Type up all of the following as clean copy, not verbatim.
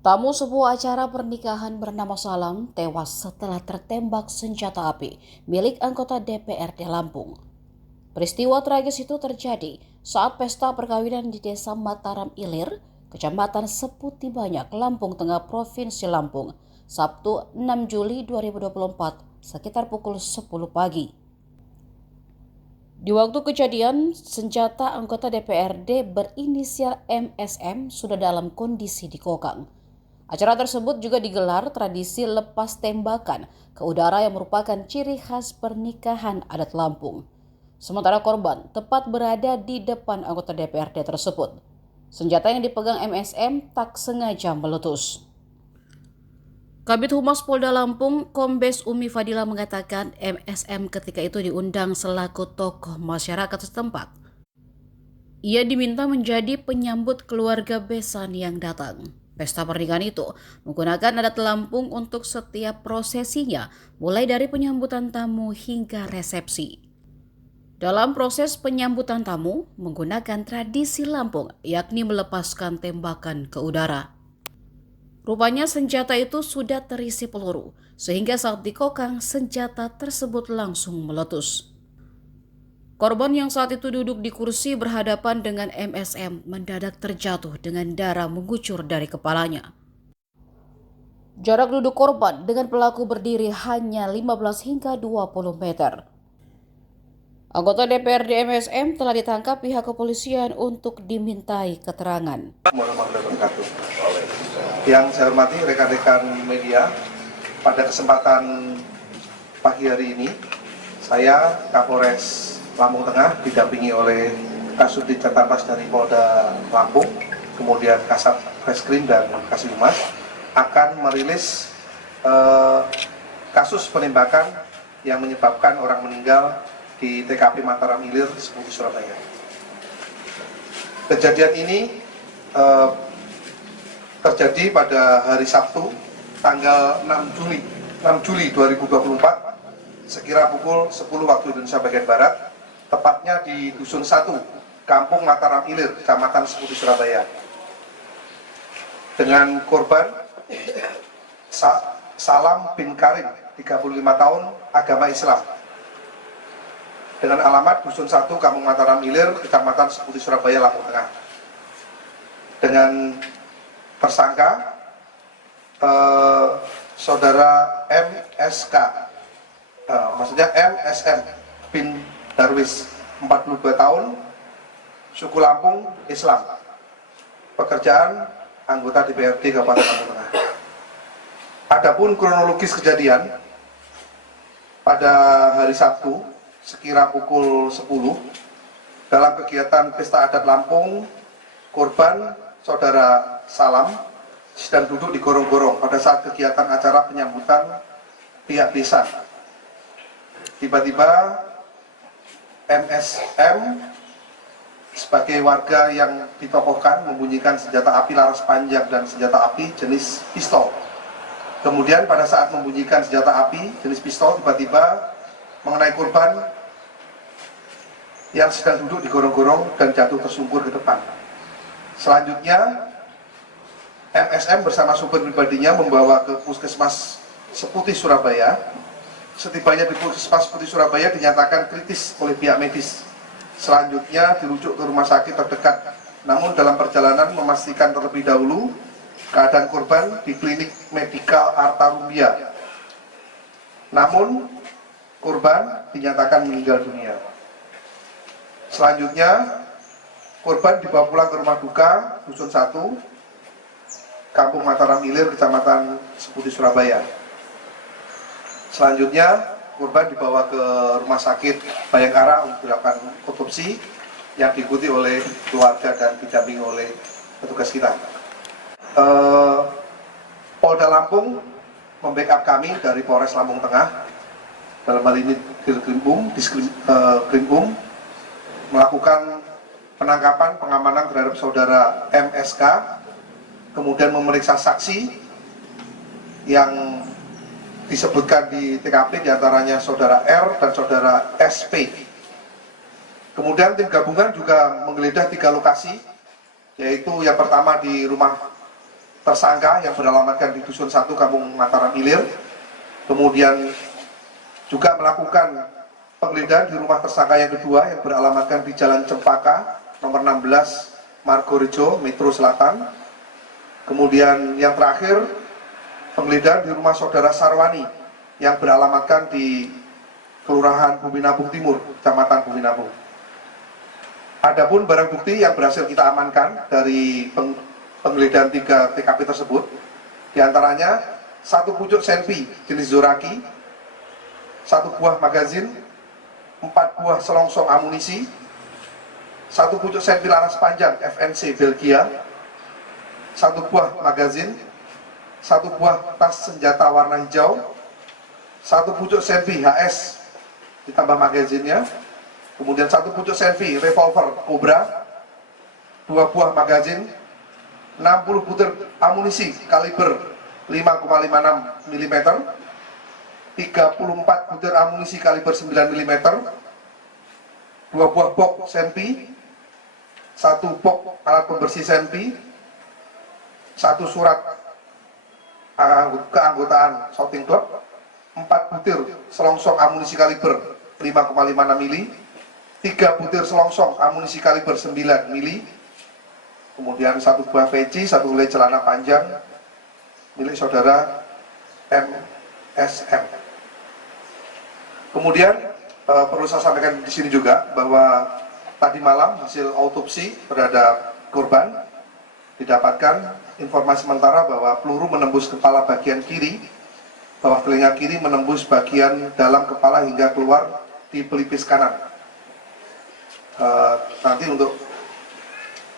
Tamu sebuah acara pernikahan bernama Salam tewas setelah tertembak senjata api milik anggota DPRD Lampung. Peristiwa tragis itu terjadi saat pesta perkawinan di Desa Mataram Ilir, Kecamatan Seputi Banyak, Lampung Tengah, Provinsi Lampung, Sabtu 6 Juli 2024, sekitar pukul 10 pagi. Di waktu kejadian, senjata anggota DPRD berinisial MSM sudah dalam kondisi dikokang. Acara tersebut juga digelar tradisi lepas tembakan ke udara yang merupakan ciri khas pernikahan adat Lampung. Sementara korban tepat berada di depan anggota DPRD tersebut. Senjata yang dipegang MSM tak sengaja meletus. Kabid Humas Polda Lampung, Kombes Umi Fadila mengatakan MSM ketika itu diundang selaku tokoh masyarakat setempat. Ia diminta menjadi penyambut keluarga besan yang datang. Pesta pernikahan itu menggunakan adat Lampung untuk setiap prosesinya, mulai dari penyambutan tamu hingga resepsi. Dalam proses penyambutan tamu, menggunakan tradisi Lampung, yakni melepaskan tembakan ke udara. Rupanya senjata itu sudah terisi peluru, sehingga saat dikokang, senjata tersebut langsung meletus. Korban yang saat itu duduk di kursi berhadapan dengan MSM mendadak terjatuh dengan darah mengucur dari kepalanya. Jarak duduk korban dengan pelaku berdiri hanya 15 hingga 20 meter. Anggota DPRD MSM telah ditangkap pihak kepolisian untuk dimintai keterangan. Yang saya hormati rekan-rekan media, pada kesempatan pagi hari ini, saya Kapolres Lampung Tengah didampingi oleh Kasubdit Jatanpas dari Polda Lampung, kemudian Kasat Reskrim dan Kasih Humas akan merilis kasus penembakan yang menyebabkan orang meninggal di TKP Mataram Ilir, Seputi Surabaya. Kejadian ini terjadi pada hari Sabtu, tanggal 6 Juli 2024, sekira pukul 10 waktu Indonesia bagian Barat, tepatnya di Dusun 1, Kampung Mataram Ilir, Kecamatan Seputi Surabaya. Dengan korban Salam bin Karim, 35 tahun, agama Islam. Dengan alamat Dusun 1, Kampung Mataram Ilir, Kecamatan Seputi Surabaya, Lampung Tengah. Dengan tersangka saudara MSK, maksudnya MSM bin Darwis, 42 tahun, suku Lampung, Islam. Pekerjaan anggota DPRD Kabupaten Lampung Tengah. Adapun kronologis kejadian, pada hari Sabtu, sekira pukul 10, dalam kegiatan Pesta Adat Lampung, korban saudara Salam sedang duduk di gorong-gorong pada saat kegiatan acara penyambutan pihak desa. Tiba-tiba MSM sebagai warga yang ditokohkan membunyikan senjata api laras panjang dan senjata api jenis pistol. Kemudian pada saat membunyikan senjata api jenis pistol, tiba-tiba mengenai korban yang sedang duduk di gorong-gorong dan jatuh tersungkur ke depan. Selanjutnya MSM bersama supir pribadinya membawa ke Puskesmas Seputi Surabaya. Setibanya di Puskesmas Seputi Surabaya dinyatakan kritis oleh pihak medis. Selanjutnya dirujuk ke rumah sakit terdekat. Namun dalam perjalanan memastikan terlebih dahulu keadaan korban di klinik medikal Arta Rumbia. Namun korban dinyatakan meninggal dunia. Selanjutnya korban dibawa pulang ke rumah duka Dusun 1, Kampung Mataram Ilir, Kecamatan Seputi Surabaya. Selanjutnya korban dibawa ke rumah sakit Bayangkara untuk dilakukan otopsi yang diikuti oleh keluarga dan didampingi oleh petugas kita. Polda Lampung membackup kami dari Polres Lampung Tengah, dalam hal ini Diskrimum, melakukan penangkapan pengamanan terhadap saudara MSK, kemudian memeriksa saksi yang disebutkan di TKP, diantaranya saudara R dan saudara SP. Kemudian tim gabungan juga menggeledah 3 lokasi, yaitu yang pertama di rumah tersangka yang beralamatkan di Dusun 1 Kampung Mataram Ilir. Kemudian juga melakukan penggeledahan di rumah tersangka yang kedua yang beralamatkan di Jalan Cempaka nomor 16 Margorejo, Metro Selatan. Kemudian yang terakhir penggeledahan di rumah saudara Sarwani yang beralamatkan di Kelurahan Buminabung Timur, Kecamatan Buminabung. Adapun barang bukti yang berhasil kita amankan dari penggeledahan 3 TKP tersebut, diantaranya 1 pucuk senpi jenis Zoraki, 1 buah magazin, 4 buah selongsong amunisi, 1 pucuk senpi laras panjang FNC Belgia, 1 buah magazin, 1 buah tas senjata warna hijau, 1 pucuk senpi HS ditambah magazinnya, kemudian 1 pucuk senpi revolver Cobra, 2 buah magazin, 60 butir amunisi kaliber 5,56 mm, 34 butir amunisi kaliber 9 mm, 2 buah box senpi, 1 box alat pembersih senpi, 1 surat keanggotaan shooting club, 4 butir selongsong amunisi kaliber 5,56 mm, 3 butir selongsong amunisi kaliber 9 mm, kemudian 1 buah peci, 1 helai celana panjang milik saudara MSM. Kemudian perlu saya sampaikan di sini juga bahwa tadi malam hasil autopsi terhadap korban didapatkan informasi sementara bahwa peluru menembus kepala bagian kiri, bawah telinga kiri menembus bagian dalam kepala hingga keluar di pelipis kanan. Nanti untuk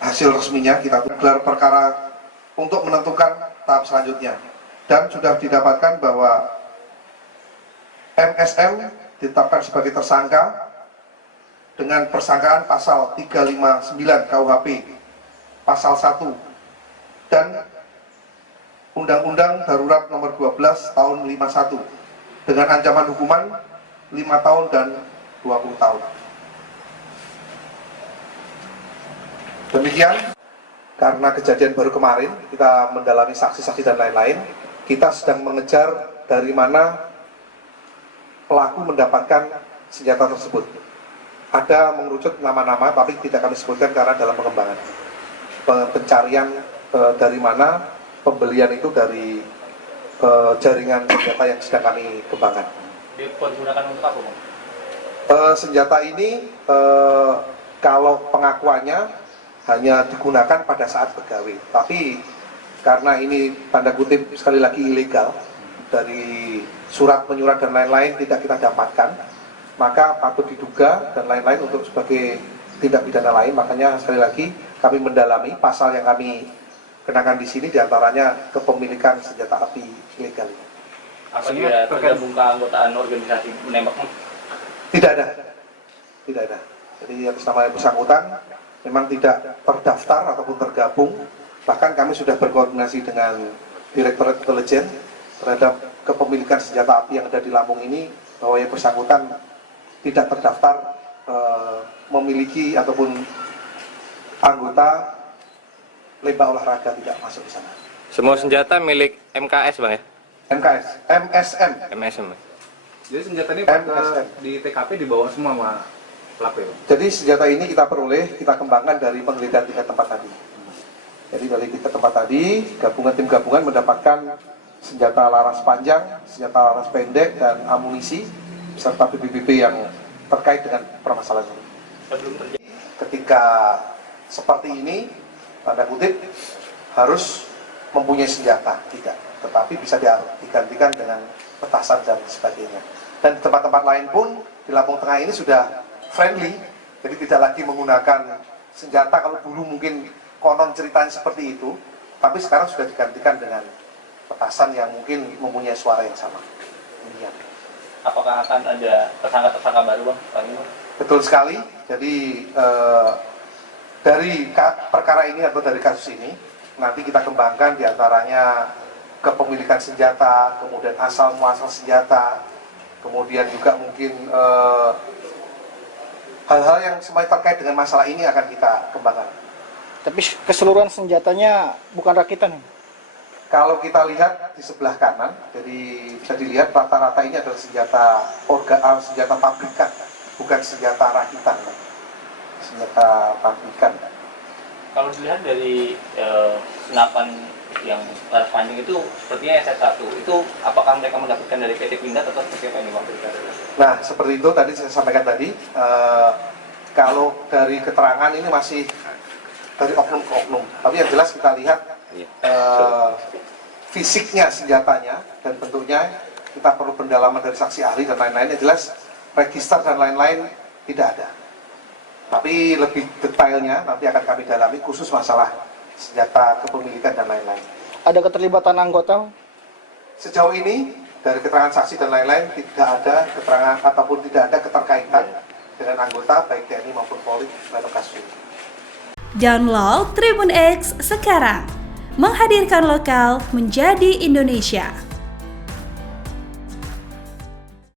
hasil resminya kita gelar perkara untuk menentukan tahap selanjutnya, dan sudah didapatkan bahwa MSM ditetapkan sebagai tersangka dengan persangkaan pasal 359 KUHP pasal 1 dan Undang-Undang Darurat nomor 12 tahun 51 dengan ancaman hukuman 5 tahun dan 20 tahun. Demikian, karena kejadian baru kemarin, kita mendalami saksi-saksi dan lain-lain, kita sedang mengejar dari mana pelaku mendapatkan senjata tersebut. Ada mengerucut nama-nama, tapi tidak kami sebutkan karena dalam pengembangan. Pencarian dari mana, pembelian itu dari jaringan senjata yang sedang kami kembangkan. Dipergunakan untuk apa, Bang? Senjata ini kalau pengakuannya hanya digunakan pada saat pegawai, tapi karena ini tanda kutip sekali lagi ilegal, dari surat menyurat dan lain-lain tidak kita dapatkan, maka patut diduga dan lain-lain untuk sebagai tindak pidana lain. Makanya sekali lagi kami mendalami pasal yang kami kenakan di sini, diantaranya kepemilikan senjata api ilegal. Apa dia tergabung ke anggotaan organisasi menembak? Tidak ada. Jadi atas nama yang bersangkutan memang tidak terdaftar ataupun tergabung. Bahkan kami sudah berkoordinasi dengan Direktorat Intelijen terhadap kepemilikan senjata api yang ada di Lampung ini, bahwa yang bersangkutan tidak terdaftar memiliki ataupun anggota lembah olahraga, tidak masuk di sana. Semua senjata milik MKS, Bang ya? MSM. Jadi senjata ini MSM. di TKP dibawa semua sama pelaku ya? Jadi senjata ini kita peroleh, kita kembangkan dari penggeledahan 3 tempat tadi. Jadi dari 3 tempat tadi, tim gabungan mendapatkan senjata laras panjang, senjata laras pendek, dan amunisi, serta BBB yang terkait dengan permasalahan ini. Ketika seperti ini, tanda kutip, harus mempunyai senjata, tidak. Tetapi bisa digantikan dengan petasan dan sebagainya. Dan di tempat-tempat lain pun, di Lampung Tengah ini sudah friendly, jadi tidak lagi menggunakan senjata. Kalau dulu mungkin konon ceritanya seperti itu, tapi sekarang sudah digantikan dengan petasan yang mungkin mempunyai suara yang sama. Demikian. Apakah akan ada tersangka-tersangka baru, Bang? Betul sekali. Jadi dari perkara ini atau dari kasus ini nanti kita kembangkan diantaranya kepemilikan senjata, kemudian asal muasal senjata, kemudian juga mungkin hal-hal yang semuanya terkait dengan masalah ini akan kita kembangkan. Tapi keseluruhan senjatanya bukan rakitan? Kalau kita lihat di sebelah kanan, jadi bisa dilihat rata-rata ini adalah senjata pabrikan, bukan senjata rakitan, senjata pabrikan. Kalau dilihat dari senapan yang laras panjang itu sepertinya SS1, itu apakah mereka mendapatkan dari PT Pindad atau seperti apa ini Bang? Nah, seperti itu tadi saya sampaikan tadi, kalau dari keterangan ini masih dari oknum ke oknum, tapi yang jelas kita lihat fisiknya senjatanya dan bentuknya, kita perlu pendalaman dari saksi ahli dan lain-lain. Yang jelas register dan lain-lain tidak ada, tapi lebih detailnya nanti akan kami dalami khusus masalah senjata kepemilikan dan lain-lain. Ada keterlibatan anggota? Sejauh ini dari keterangan saksi dan lain-lain tidak ada keterangan ataupun tidak ada keterkaitan dengan anggota baik TNI maupun Polri dalam kasus ini. Download Tribun X sekarang, menghadirkan lokal menjadi Indonesia.